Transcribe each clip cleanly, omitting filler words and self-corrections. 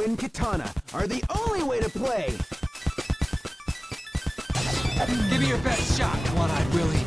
twin katana are the only way to play. Give me your best shot, One-Eyed Willie.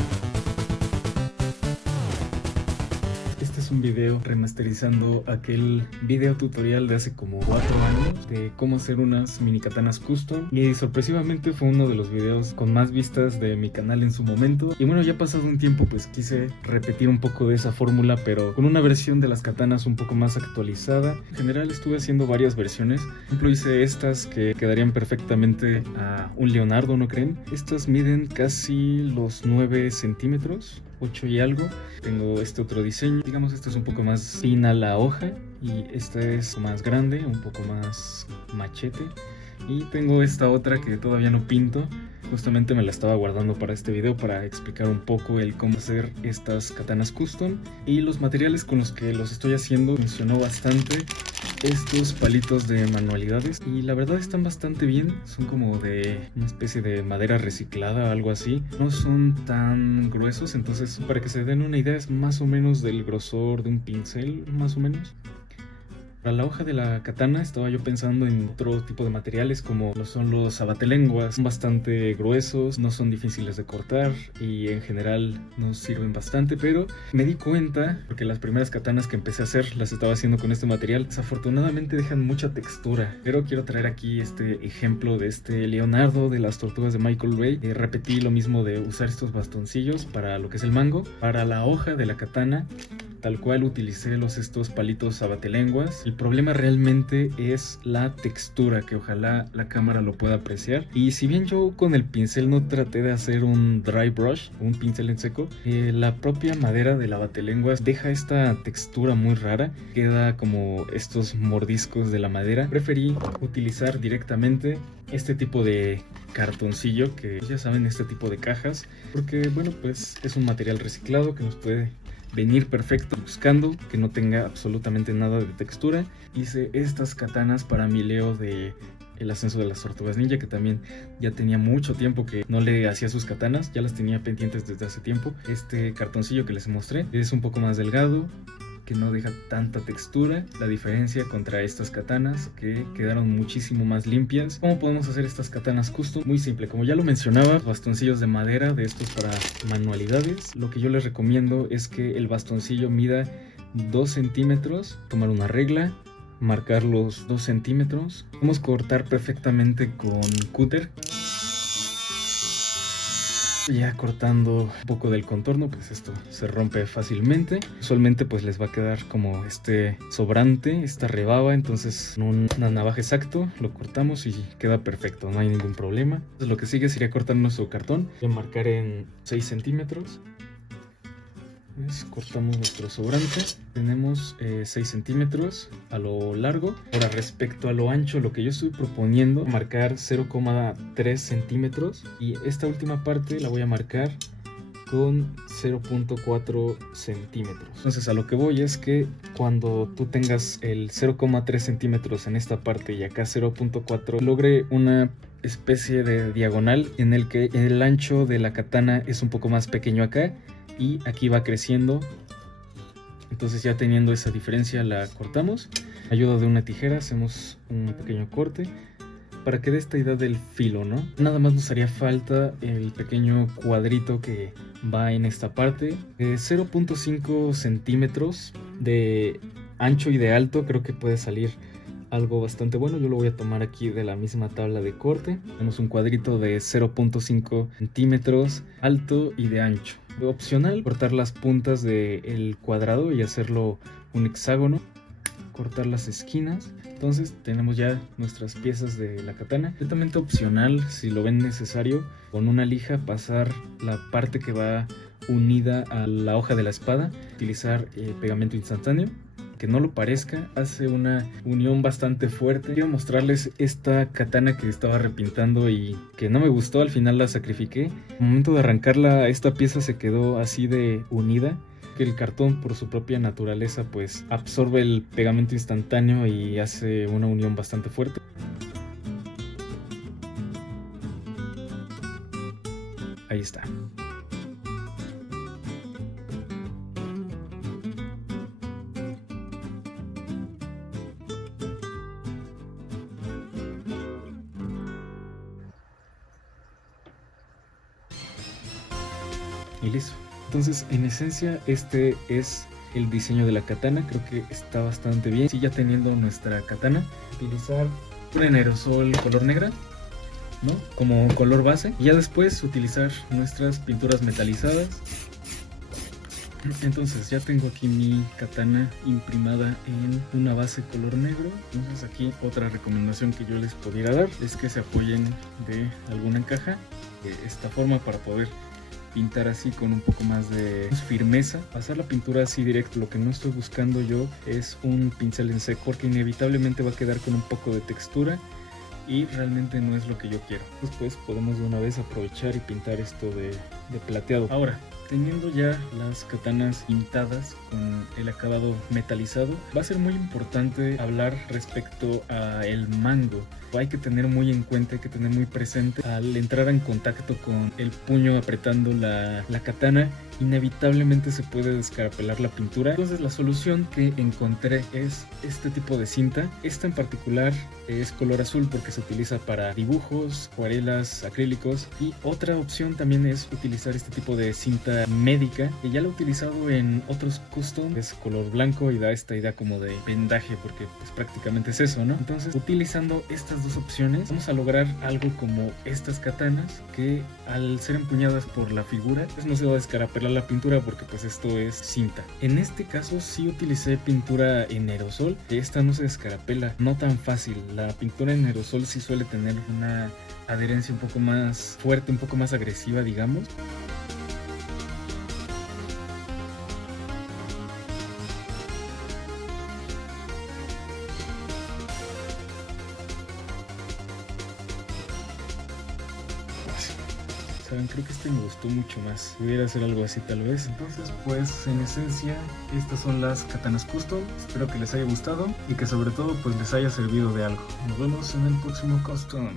Este es un video remasterizando aquel video tutorial de hace como 4 años de cómo hacer unas mini katanas custom, y sorpresivamente fue uno de los videos con más vistas de mi canal en su momento. Y bueno, ya pasado un tiempo pues quise repetir un poco de esa fórmula, pero con una versión de las katanas un poco más actualizada. En general estuve haciendo varias versiones. Por ejemplo, hice estas que quedarían perfectamente a un leonardo, ¿no creen? Estas miden casi los 9 centímetros, 8 y algo. Tengo este otro diseño, digamos, este es un poco más fina la hoja y esta es más grande, un poco más machete. Y tengo esta otra que todavía no pinto, justamente me la estaba guardando para este video para explicar un poco el cómo hacer estas katanas custom y los materiales con los que los estoy haciendo. Funcionó bastante estos palitos de manualidades y la verdad están bastante bien. Son como de una especie de madera reciclada o algo así. No son tan gruesos, entonces para que se den una idea es más o menos del grosor de un pincel, más o menos. Para la hoja de la katana estaba yo pensando en otro tipo de materiales como lo son los abatelenguas. Son bastante gruesos, no son difíciles de cortar y en general nos sirven bastante, pero me di cuenta, porque las primeras katanas que empecé a hacer las estaba haciendo con este material, desafortunadamente dejan mucha textura. Pero quiero traer aquí este ejemplo de este Leonardo de las tortugas de Michael Bay. Repetí lo mismo de usar estos bastoncillos para lo que es el mango. Para la hoja de la katana tal cual utilicé estos palitos abatelenguas. El problema realmente es la textura, que ojalá la cámara lo pueda apreciar. Y si bien yo con el pincel no traté de hacer un dry brush, un pincel en seco, la propia madera del abatelenguas deja esta textura muy rara. Queda como estos mordiscos de la madera. Preferí utilizar directamente este tipo de cartoncillo, que ya saben, este tipo de cajas, porque bueno, pues es un material reciclado que nos puede venir perfecto. Buscando que no tenga absolutamente nada de textura, hice estas katanas para mi Leo de El Ascenso de las Tortugas Ninja, que también ya tenía mucho tiempo que no le hacía sus katanas, ya las tenía pendientes desde hace tiempo. Este cartoncillo que les mostré es un poco más delgado, que no deja tanta textura. La diferencia contra estas katanas que quedaron muchísimo más limpias. ¿Cómo podemos hacer estas katanas custom? Muy simple, como ya lo mencionaba, bastoncillos de madera de estos para manualidades. Lo que yo les recomiendo es que el bastoncillo mida 2 centímetros, tomar una regla, marcar los 2 centímetros. Vamos a cortar perfectamente con cúter. Ya cortando un poco del contorno, pues esto se rompe fácilmente. Usualmente pues les va a quedar como este sobrante, esta rebaba, entonces con una navaja exacto lo cortamos y queda perfecto, no hay ningún problema. Entonces lo que sigue sería cortar nuestro cartón. Voy a marcar en 6 centímetros. ¿Ves? Cortamos nuestro sobrante. Tenemos 6 centímetros a lo largo. Ahora, respecto a lo ancho, lo que yo estoy proponiendo, marcar 0,3 centímetros. Y esta última parte la voy a marcar con 0,4 centímetros. Entonces a lo que voy es que cuando tú tengas el 0,3 centímetros en esta parte y acá 0,4, logre una especie de diagonal en el que el ancho de la katana es un poco más pequeño acá y aquí va creciendo. Entonces ya teniendo esa diferencia la cortamos. Ayuda de una tijera hacemos un pequeño corte para que dé esta idea del filo, ¿no? Nada más nos haría falta el pequeño cuadrito que va en esta parte. 0,5 centímetros de ancho y de alto, creo que puede salir algo bastante bueno. Yo lo voy a tomar aquí de la misma tabla de corte. Tenemos un cuadrito de 0,5 centímetros alto y de ancho. Opcional, cortar las puntas del cuadrado y hacerlo un hexágono. Cortar las esquinas. Entonces tenemos ya nuestras piezas de la katana. Completamente opcional, si lo ven necesario, con una lija pasar la parte que va unida a la hoja de la espada. Utilizar pegamento instantáneo, que no lo parezca, hace una unión bastante fuerte. Quiero mostrarles esta katana que estaba repintando y que no me gustó, al final la sacrifiqué. Al momento de arrancarla, esta pieza se quedó así de unida, que el cartón por su propia naturaleza pues absorbe el pegamento instantáneo y hace una unión bastante fuerte. Ahí está. y listo. Entonces, en esencia, este es el diseño de la katana. Creo que está bastante bien. Sí, ya teniendo nuestra katana, utilizar un aerosol color negra, ¿no? Como color base, y ya después utilizar nuestras pinturas metalizadas. Entonces ya tengo aquí mi katana imprimada en una base color negro. Entonces aquí otra recomendación que yo les pudiera dar es que se apoyen de alguna caja de esta forma para poder pintar así con un poco más de firmeza. Pasar la pintura así directo, lo que no estoy buscando yo es un pincel en seco, porque inevitablemente va a quedar con un poco de textura y realmente no es lo que yo quiero. Después podemos de una vez aprovechar y pintar esto de plateado. Ahora, teniendo ya las katanas pintadas con el acabado metalizado, va a ser muy importante hablar respecto a el mango. Hay que tener muy en cuenta, hay que tener muy presente al entrar en contacto con el puño apretando la katana, inevitablemente se puede descarapelar la pintura. Entonces la solución que encontré es este tipo de cinta. Esta en particular es color azul porque se utiliza para dibujos, acuarelas, acrílicos, y otra opción también es utilizar este tipo de cinta médica, que ya lo he utilizado en otros custom. Es color blanco y da esta idea como de vendaje, porque pues prácticamente es eso, ¿no? Entonces, utilizando estas dos opciones vamos a lograr algo como estas katanas, que al ser empuñadas por la figura pues no se va a descarapelar la pintura, porque pues esto es cinta. En este caso sí utilicé pintura en aerosol. Esta no se descarapela, no tan fácil. La pintura en aerosol sí suele tener una adherencia un poco más fuerte, un poco más agresiva, digamos. Saben, creo que este me gustó mucho más. Pudiera hacer algo así tal vez. Entonces, pues en esencia, estas son las katanas custom. Espero que les haya gustado y que sobre todo pues les haya servido de algo. Nos vemos en el próximo custom.